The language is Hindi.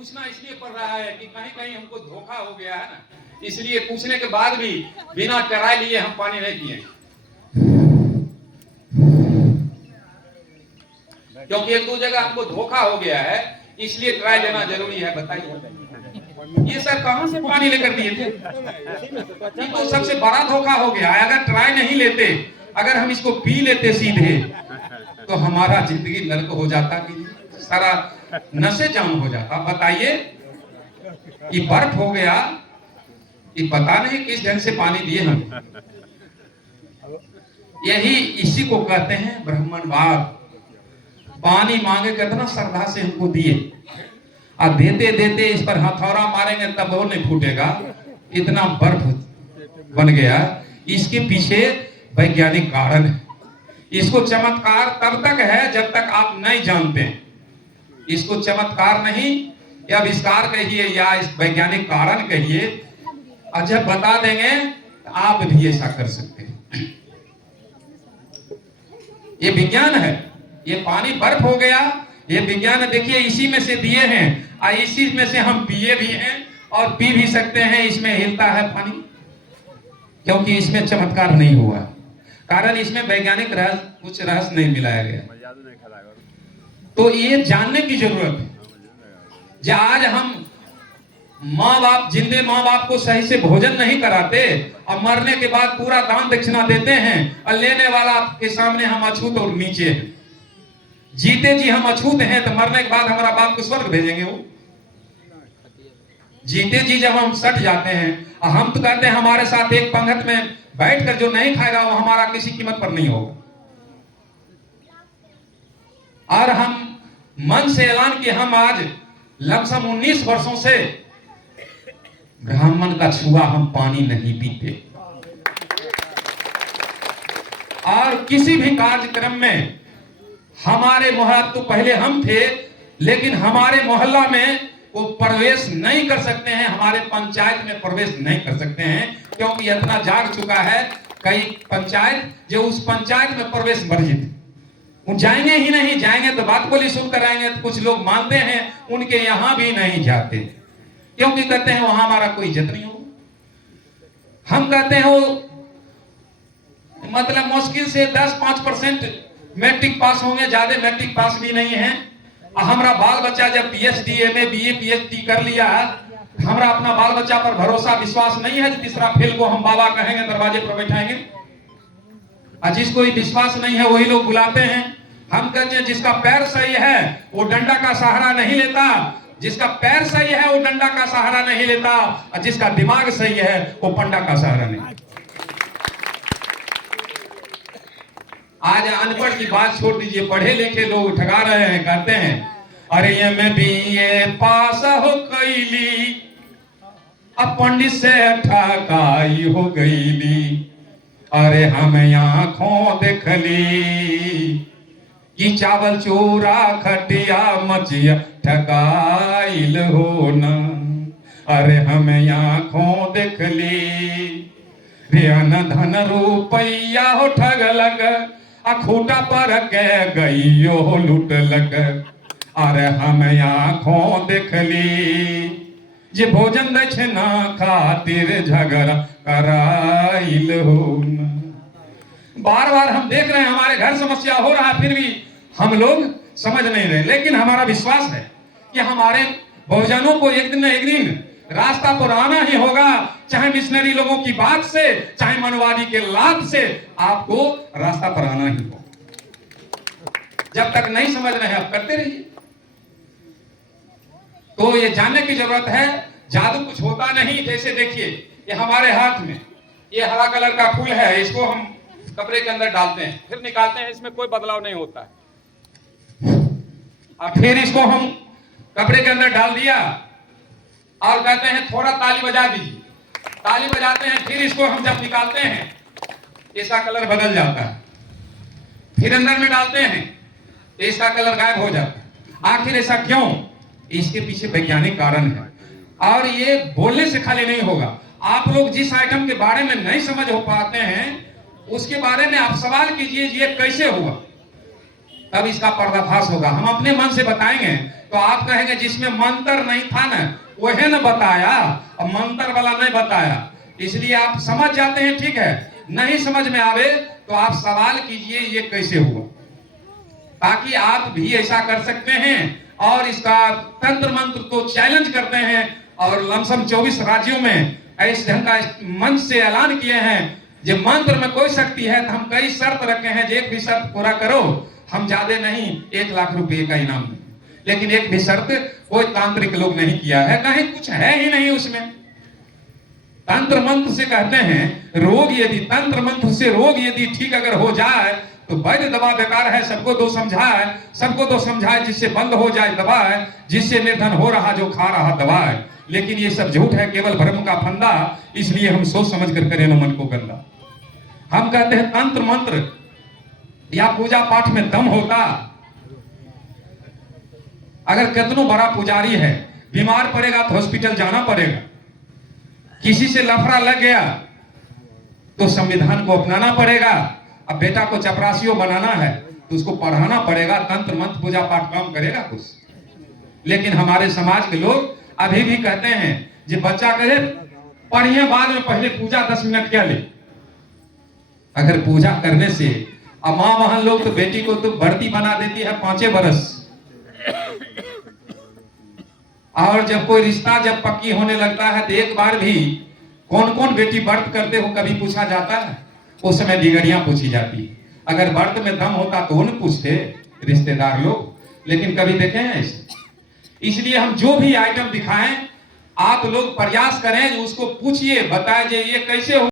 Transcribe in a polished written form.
पूछना इसलिए पड़ रहा है कि कहीं कहीं हमको धोखा हो गया है ना, इसलिए पूछने के बाद भी बिना ट्राई लिए हम पानी नहीं पिए, क्योंकि एक दो जगह हमको धोखा हो गया है, इसलिए ट्राई लेना जरूरी है। बताइए ये सर कहां से पानी लेकर दिए थे? ये तो सबसे बड़ा धोखा हो गया। अगर ट्राई नहीं लेते, अगर हम इसको पी लेते सीधे, तो हमारा जिंदगी नरक हो जाता कि सारा नशे जाम हो जाता। बताइए ये बर्फ हो गया, ये पता नहीं किस ढंग से पानी दिए हम। यही इसी को कहते हैं ब्राह्मणवाद। पानी मांगे कितना श्रद्धा से हमको दिए, और देते देते इस पर हथौड़ा मारेंगे तब वो नहीं फूटेगा, इतना बर्फ बन गया। इसके पीछे वैज्ञानिक कारण है। इसको चमत्कार तब तक है जब तक आप नहीं जानते। इसको चमत्कार नहीं, या आविष्कार कहिए या इस वैज्ञानिक कारण कहिए, और जब बता देंगे तो आप भी ऐसा कर सकते हैं। ये विज्ञान है। ये पानी बर्फ हो गया, ये विज्ञान है। देखिए इसी में से दिए हैं, और इसी में से हम पिए भी हैं और पी भी सकते हैं। इसमें हिलता है पानी, क्योंकि इसमें चमत्कार नहीं हुआ, कारण इसमें वैज्ञानिक रहस्य, कुछ रहस्य नहीं मिलाया गया। तो ये जानने की जरूरत है। जो आज हम माँ बाप, जिंदे माँ बाप को सही से भोजन नहीं कराते, और मरने के बाद पूरा दान दक्षिणा देते हैं, और लेने वाला के सामने हम अछूत और नीचे हैं। जीते जी हम अछूत हैं, तो मरने के बाद हमारा बाप को स्वर्ग भेजेंगे वो? जीते जी जब हम सट जाते हैं, और हम तो कहते हैं हमारे साथ एक पंगत में बैठकर जो नहीं खाएगा वो हमारा किसी कीमत पर नहीं होगा। और हम मन से ऐलान कि हम आज लमसम 19 वर्षों से ब्राह्मण का छुआ हम पानी नहीं पीते, और किसी भी कार्यक्रम में हमारे मोहल्ला, तो पहले हम थे, लेकिन हमारे मोहल्ला में वो प्रवेश नहीं कर सकते हैं, हमारे पंचायत में प्रवेश नहीं कर सकते हैं, क्योंकि इतना जाग चुका है कई पंचायत जो उस पंचायत में प्रवेश वर्जित। जाएंगे ही नहीं, जाएंगे तो बात बोली सुनकर आएंगे। तो कुछ लोग मानते हैं, उनके यहां भी नहीं जाते, क्योंकि कहते हैं वहां हमारा कोई इज्जत नहीं हो। हम कहते हैं वो मतलब मुश्किल से 10-5% मैट्रिक पास होंगे, ज्यादा मैट्रिक पास भी नहीं है। हमारा बाल बच्चा जब पीएचडी, एमए, बीए, पीएचडी कर लिया, हमारा अपना बाल बच्चा पर भरोसा विश्वास नहीं है। तीसरा फेल को हम बाबा कहेंगे, दरवाजे पर बैठाएंगे। और जिसको विश्वास नहीं है वही लोग बुलाते हैं। हम कहते हैं जिसका पैर सही है वो डंडा का सहारा नहीं लेता, जिसका पैर सही है वो डंडा का सहारा नहीं लेता, और जिसका दिमाग सही है वो पंडा का सहारा नहीं। आज अनपढ़ की बात छोड़ दीजिए, पढ़े लिखे लोग ठगा रहे हैं, कहते हैं अरे ये मैं बीए पास हो गईली, अब पंडित से ठकाई हो गईली। अरे हम आंखों देखली कि चावल चूरा खटिया मचिया ठकाइल हो न। अरे हम आंखों देखली रे अन धन रुपैया हो ठग लग, अखूटा पर के गईयो लूट लग। अरे हम आंखों देखली जे भोजन दक्षिणा खातिर झगड़ा कराइल हो न। बार बार हम देख रहे हैं हमारे घर समस्या हो रहा है, फिर भी हम लोग समझ नहीं रहे। लेकिन हमारा विश्वास है कि हमारे बहुजनों को एक दिन न एक दिन रास्ता पर आना ही होगा, चाहे मिशनरी लोगों की बात से, चाहे मनवादी के लाभ से, आपको रास्ता पर आना ही होगा। जब तक नहीं समझ रहे आप करते रहिए। तो ये जानने की जरूरत है, जादू कुछ होता नहीं। जैसे देखिए ये हमारे हाथ में ये हरा कलर का फूल है, इसको हम कपड़े के अंदर डालते हैं, फिर निकालते हैं, इसमें कोई बदलाव नहीं होता है। और फिर इसको हम कपड़े के अंदर डाल दिया और कहते हैं थोड़ा ताली बजा दीजिए, ताली बजाते हैं, फिर इसको हम जब निकालते हैं इसका कलर बदल जाता है, फिर अंदर में डालते हैं तो इसका कलर गायब हो जाता है। आखिर ऐसा क्यों? इसके पीछे वैज्ञानिक कारण है। और ये बोलने से खाली नहीं होगा, आप लोग जिस आइटम के बारे में नहीं समझ हो पाते हैं उसके बारे में आप सवाल कीजिए ये कैसे हुआ, तब इसका पर्दाफाश होगा। हम अपने मन से बताएंगे तो आप कहेंगे जिसमें मंत्र नहीं था ना वह न बताया, और मंत्र वाला नहीं बताया। इसलिए आप समझ जाते हैं, ठीक है। नहीं समझ में आवे तो आप सवाल कीजिए ये कैसे हुआ, ताकि आप भी ऐसा कर सकते हैं। और इसका तंत्र मंत्र तो चैलेंज करते हैं, और लमसम 24 राज्यों में ऐसे ढंग का मंच से ऐलान किए हैं जो मंत्र में कोई शक्ति है तो हम कई शर्त रखे हैं, एक भी शर्त पूरा करो हम ज्यादा नहीं 1 लाख रुपए का इनाम दें। लेकिन एक भी शर्त कोई तांत्रिक लोग नहीं किया है, कहीं कुछ है ही नहीं उसमें। तंत्र मंत्र से कहते हैं रोग यदि, तंत्र मंत्र से रोग यदि ठीक अगर हो जाए तो वैद्य दवा बेकार है। सबको दो समझाए, सबको दो समझाए, जिससे बंद हो जाए दवा है, जिससे निर्धन हो रहा जो खा रहा दवा है। लेकिन ये सब झूठ है, केवल भ्रम का फंदा। इसलिए हम सोच समझ कर करें मन को गंदा। हम कहते हैं तंत्र मंत्र या पूजा पाठ में दम होता। अगर कितनो बड़ा पुजारी है, बीमार पड़ेगा तो हॉस्पिटल जाना पड़ेगा। किसी से लफड़ा लग गया तो संविधान को अपनाना पड़ेगा। अब बेटा को चपरासियों बनाना है तो उसको पढ़ाना पड़ेगा। तंत्र मंत्र पूजा पाठ काम करेगा कुछ। लेकिन हमारे समाज के लोग अभी भी कहते हैं जो बच्चा कहे पढ़िए बाद में, पहले पूजा 10 मिनट क्या ले। अगर पूजा करने से अब मां वहां लोग तो बेटी को तो बढ़ती बना देती है 5 बरस, और जब कोई रिश्ता जब पक्की होने लगता है तो एक बार भी कौन कौन बेटी व्रत करते हो कभी पूछा जाता है? उस समय बिगड़ियां पूछी जाती है। अगर व्रत में दम होता तो उन्हें पूछते रिश्तेदार लोग, लेकिन कभी देखे हैं ऐसे। इसलिए हम जो भी आइटम दिखाएं आप लोग प्रयास करें, उसको पूछिए, बताएं ये कैसे हो।